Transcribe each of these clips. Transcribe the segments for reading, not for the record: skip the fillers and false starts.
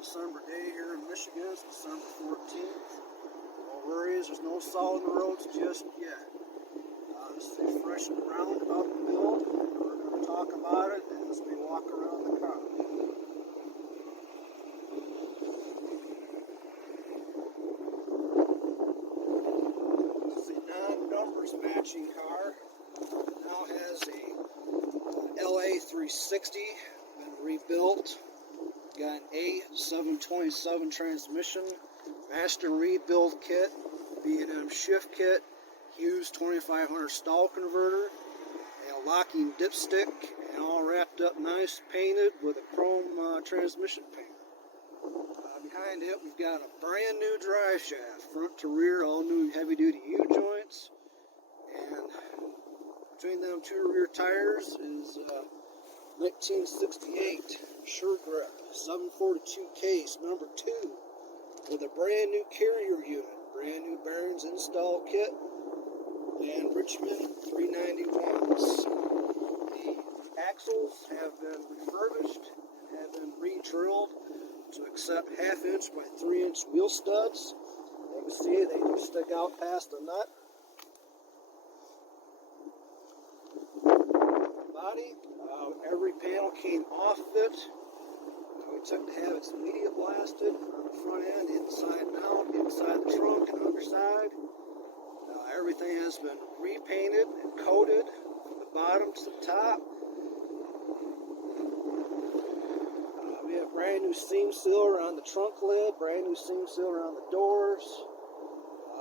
December day here in Michigan. It's December 14th. No worries, there's no salt on the roads just yet. This is a fresh roundabout build. We're going to talk about it as we walk around the car. This is a non-numbers matching car. It now has a LA 360, been rebuilt. Got an A727 transmission, master rebuild kit, B&M shift kit, Hughes 2500 stall converter, a locking dipstick, and all wrapped up nice, painted with a chrome transmission paint. Behind it, we've got a brand new drive shaft, front to rear, all new heavy-duty U-joints, and between them two rear tires is 1968 Sure Grip 742 case number 2 with a brand new carrier unit, brand new bearings install kit, and Richmond 391s. The axles have been refurbished and have been re-drilled to accept 1/2 inch by 3 inch wheel studs. You can see they do stick out past the nut. Body, every panel came off of it. We took to have its media blasted on the front end, inside and out, inside the trunk and underside. Everything has been repainted and coated from the bottom to the top. We have brand new seam sealer on the trunk lid, brand new seam sealer on the doors.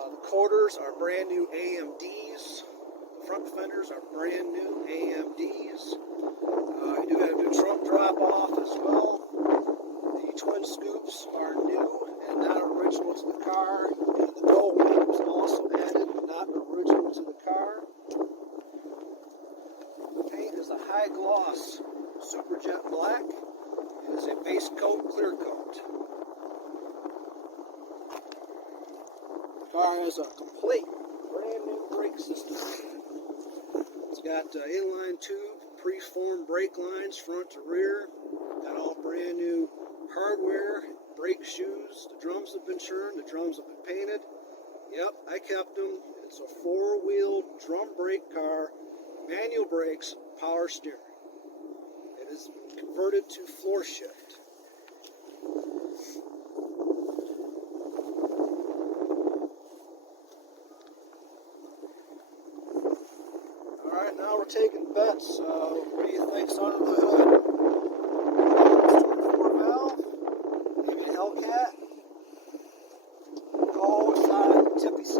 The quarters are brand new AMDs. The front fenders are brand new AMDs. You do have a new trunk drop off as well. The twin scoops are new and not original to the car. And the door was also added, not original to the car. The paint is a high gloss super jet black. It is a base coat, clear coat. The car has a complete brand new brake system. It's got inline tube, preformed brake lines front to rear. Got all brand new hardware, brake shoes. The drums have been churned, the drums have been painted. Yep, I kept them. It's a 4-wheel drum brake car, manual brakes, power steering. It is converted to floor shift. Alright, now we're taking bets. What do you think's under the hood? 24 valve? Maybe a Hellcat? Go with Tippy 6.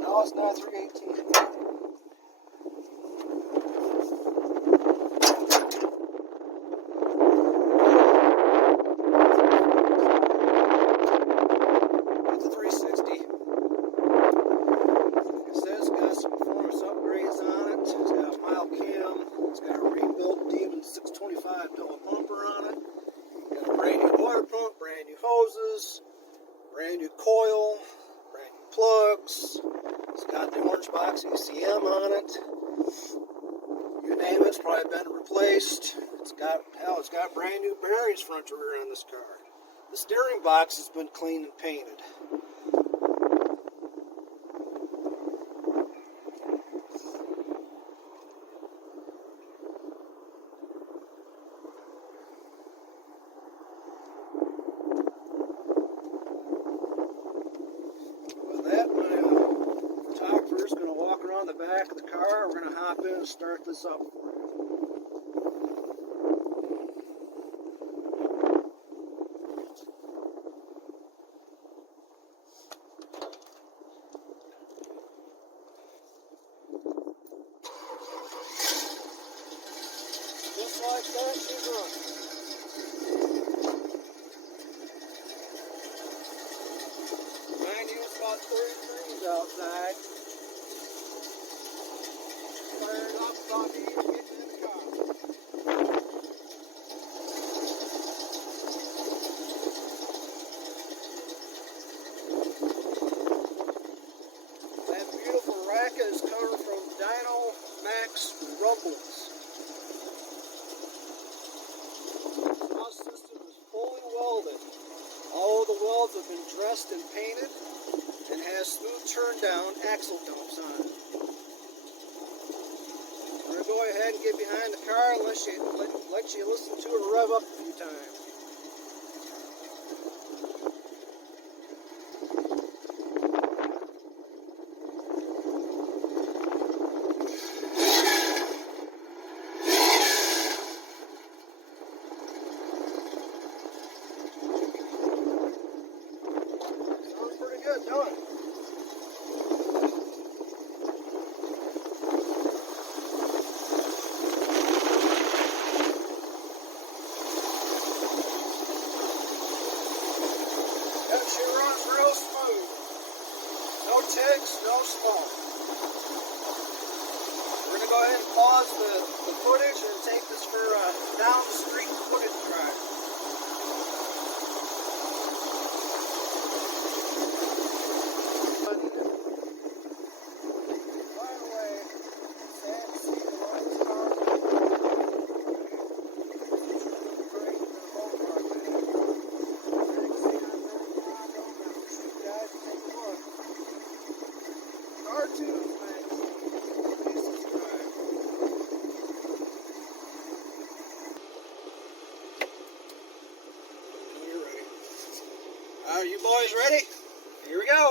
No, it's not 318. Hoses, brand new coil, brand new plugs. It's got the orange box ECM on it. You name it, it's probably been replaced. It's got brand new bearings front to rear on this car. The steering box has been cleaned and painted. On the back of the car, we're going to hop in and start this up for you. Just like that, she's running. Mind you, it's about 30 degrees outside. Fired up, thought he was getting in the car. That beautiful racket is coming from Dyno Max Rumbles. down axle dumps on it. We're going to go ahead and get behind the car and let you listen to it rev up a few times. Sounds pretty good, don't it? That shit runs real smooth. No ticks, no smoke. We're going to go ahead and pause the footage and take this for a down the street footage drive. By the way, sad to see the longest car great for the whole project. Guys, take a look. Cartoons, man. Please subscribe. You're ready. Are you boys ready? Here we go.